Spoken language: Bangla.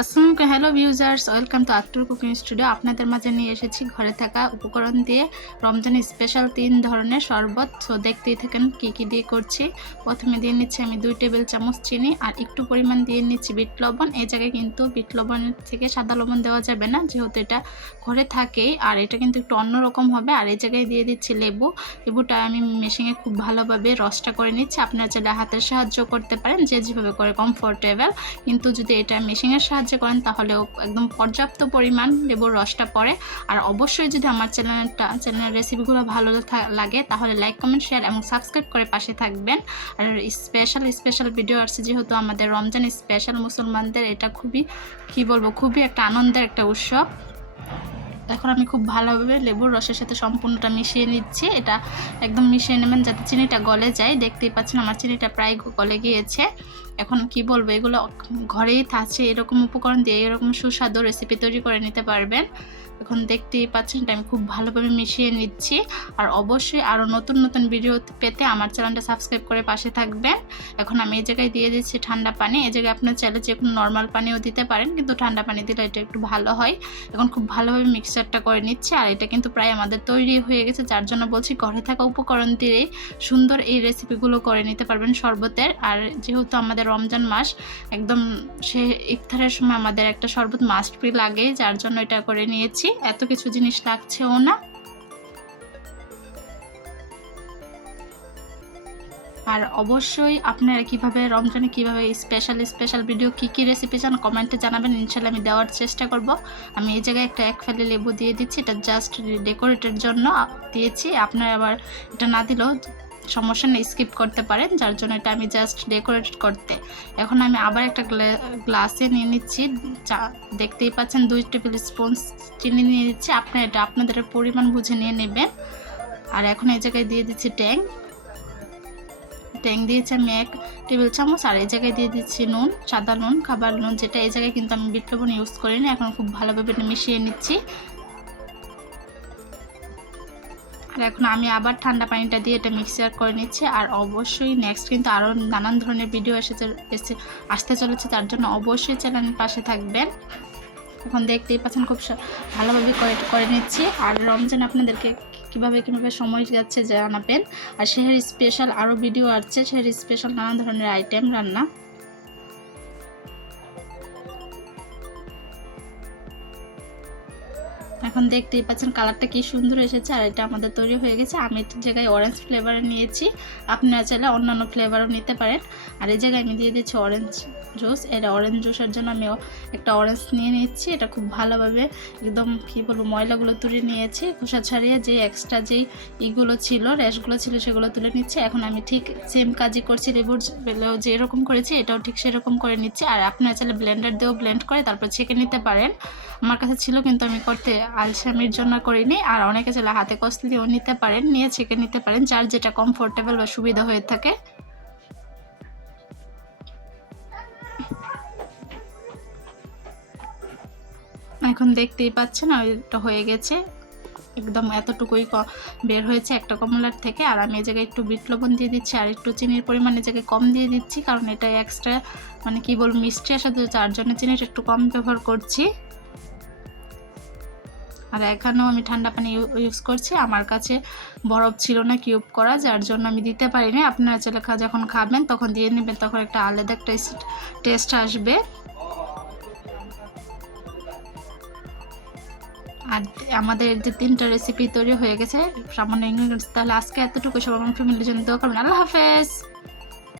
আসসালামু hello viewers, welcome to AT-TUR cooking studio. আপনাদের মাঝে নিয়ে এসেছি ঘরে থাকা উপকরণ দিয়ে রমজানের স্পেশাল 3 ধরনের শরবত। সো দেখতেই থাকেন কি কি দিয়ে করছি। প্রথমে দিয়ে নিচ্ছি আমি 2 টেবিল চামচ চিনি আর একটু পরিমাণ দিয়ে নিচ্ছি বিট লবণ। এই জায়গায় কিন্তু বিট লবণের থেকে সাদা লবণ দেওয়া যাবে না, যেহেতু এটা ঘরে থাকেই, আর এটা কিন্তু একটু অন্যরকম হবে। আর এই জায়গায় দিয়ে দিচ্ছি লেবুটা আমি মেশিনে খুব ভালোভাবে রসটা করে নিচ্ছি। আপনারা চাইলে হাতের সাহায্য করতে পারেন, যে যেভাবে করে কমফোর্টেবল, কিন্তু যদি এটা মেশিনের সাহায্যে করেন তাহলেও একদম পর্যাপ্ত পরিমাণ লেবুর রসটা পড়ে। আর অবশ্যই যদি আমার চ্যানেলের রেসিপিগুলো ভালো লাগে তাহলে লাইক, কমেন্ট, শেয়ার এবং সাবস্ক্রাইব করে পাশে থাকবেন। আর স্পেশাল ভিডিও আসছে, যেহেতু আমাদের রমজান স্পেশাল মুসলমানদের এটা খুবই একটা আনন্দের একটা উৎসব। এখন আমি খুব ভালোভাবে লেবুর রসের সাথে সম্পূর্ণটা মিশিয়ে নিচ্ছি। এটা একদম মিশিয়ে নেবেন যাতে চিনিটা গলে যায়। দেখতেই পাচ্ছেন আমার চিনিটা প্রায় গলে গিয়েছে। এখন এগুলো ঘরেই আছে, এরকম উপকরণ দিয়ে এরকম সুস্বাদু রেসিপি তৈরি করে নিতে পারবেন। এখন দেখতেই পাচ্ছেন এটা আমি খুব ভালোভাবে মিশিয়ে নিচ্ছি। আর অবশ্যই আরও নতুন ভিডিও পেতে আমার চ্যানেলটা সাবস্ক্রাইব করে পাশে থাকবেন। এখন আমি এই জায়গায় দিয়ে দিচ্ছি ঠান্ডা পানি। এই জায়গায় আপনার চাইলে যে কোনো নর্মাল পানিও দিতে পারেন, কিন্তু ঠান্ডা পানি দিলে এটা একটু ভালো হয়। এখন খুব ভালোভাবে মিক্সচারটা করে নিচ্ছি। আর এটা কিন্তু প্রায় আমাদের তৈরি হয়ে গেছে, যার জন্য বলছি ঘরে থাকা উপকরণ দিয়ে সুন্দর এই রেসিপিগুলো করে নিতে পারবেন শরবতের। আর যেহেতু আমাদের রমজান মাস, একদম সে ইফতারের সময় আমাদের একটা শরবত মাস্ট বি লাগে, যার জন্য এটা করে নিয়েছি। এত কিছু জিনিস লাগছেও না। আর অবশ্যই আপনারা কিভাবে রমজানে কিভাবে স্পেশাল ভিডিও কি রেসিপি চান কমেন্টে জানাবেন, ইনশাল্লাহ আমি দেওয়ার চেষ্টা করব। আমি এই জায়গায় এক ফালি লেবু দিয়ে দিচ্ছি, এটা জাস্ট ডেকোরেটের জন্য দিয়েছি। আপনারা আবার এটা না দিলেও সমস্যা নেই, স্কিপ করতে পারেন, যার জন্য এটা আমি জাস্ট ডেকোরেট করতে। এখন আমি আবার একটা গ্লাসে নিয়ে নিচ্ছি। দেখতেই পাচ্ছেন 2 টেবিল স্পুন চিনি নিয়ে নিচ্ছি। আপনারা এটা আপনাদের পরিমাণ বুঝে নিয়ে নেবেন। আর এখন এই জায়গায় দিয়ে দিচ্ছি ট্যাং দিয়েছি আমি 1 টেবিল চামচ। আর এই জায়গায় দিয়ে দিচ্ছি নুন, সাদা নুন, খাবার নুন যেটা। এই জায়গায় কিন্তু আমি বিট লবণ ইউজ করিনি। এখন খুব ভালোভাবে মিশিয়ে নিচ্ছি। আর এখন আমি আবার ঠান্ডা পানিটা দিয়ে এটা মিক্সার করে নিচ্ছি। আর অবশ্যই নেক্সট কিন্তু আরও নানান ধরনের ভিডিও আসতে চলেছে, তার জন্য অবশ্যই চ্যানেলের পাশে থাকবেন। এখন দেখতেই পাচ্ছেন খুব ভালোভাবে করে নিচ্ছি। আর রমজান আপনাদেরকে কিভাবে সময় যাচ্ছে জানাবেন। আর সেহের স্পেশাল আরও ভিডিও আসছে, সেহের স্পেশাল নানা ধরনের আইটেম রান্না। এখন দেখতেই পাচ্ছেন কালারটা কি সুন্দর এসেছে। আর এটা আমাদের তৈরি হয়ে গেছে। আমি এই জায়গায় অরেঞ্জ ফ্লেভারে নিয়েছি, আপনারা চাইলে অন্যান্য ফ্লেভারও নিতে পারেন। আর এই জায়গায় আমি দিয়ে দিচ্ছি অরেঞ্জ জুস। এটা অরেঞ্জ জুসের জন্য আমি একটা অরেঞ্জ নিয়ে নিচ্ছি। এটা খুব ভালোভাবে একদম ময়লাগুলো তুলে নিয়েছি, খোসা ছাড়িয়ে যে এক্সট্রা যেই র্যাশগুলো ছিল সেগুলো তুলে নিচ্ছি। এখন আমি ঠিক সেম কাজই করছি, লেবুর যে এরকম করেছি এটাও ঠিক সেরকম করে নিচ্ছি। আর আপনারা চাইলে ব্লেন্ডার দিয়েও ব্লেন্ড করে তারপর ছেঁকে নিতে পারেন। আমার কাছে ছিল কিন্তু আমি করতে আলসামির জন্য করিনি। আর অনেকে চাইলে হাতে কষলে দিয়েও নিতে পারেন, নিয়ে ছেঁকে নিতে পারেন, যার যেটা কমফোর্টেবল বা সুবিধা হয়ে থাকে। এখন দেখতেই পাচ্ছেন ওইটা হয়ে গেছে, একদম এতটুকুই বের হয়েছে একটা কমলার থেকে। আর আমি এই জায়গায় একটু বিট লবণ দিয়ে দিচ্ছি, আর একটু চিনির পরিমাণ এই জায়গায় কম দিয়ে দিচ্ছি, কারণ এটা এক্সট্রা মিষ্টি আসাতে, যার জন্য চিনিটা একটু কম ব্যবহার করছি। আর এখানেও আমি ঠান্ডা পানি ইউজ করছি। আমার কাছে বরফ ছিল না কিউব করা, যার জন্য আমি দিতে পারিনি। আপনারা চাইলে যখন খাবেন তখন দিয়ে নেবেন, তখন একটা আলাদা একটা টেস্ট আসবে। আর আমাদের যে 3টা রেসিপি তৈরি হয়ে গেছে সামান্য ইনগ্রিডিয়েন্টস। তাহলে আজকে এতটুকু, সব আমার ফ্যামিলির জন্য দোয়া করবেন। আল্লাহ হাফেজ।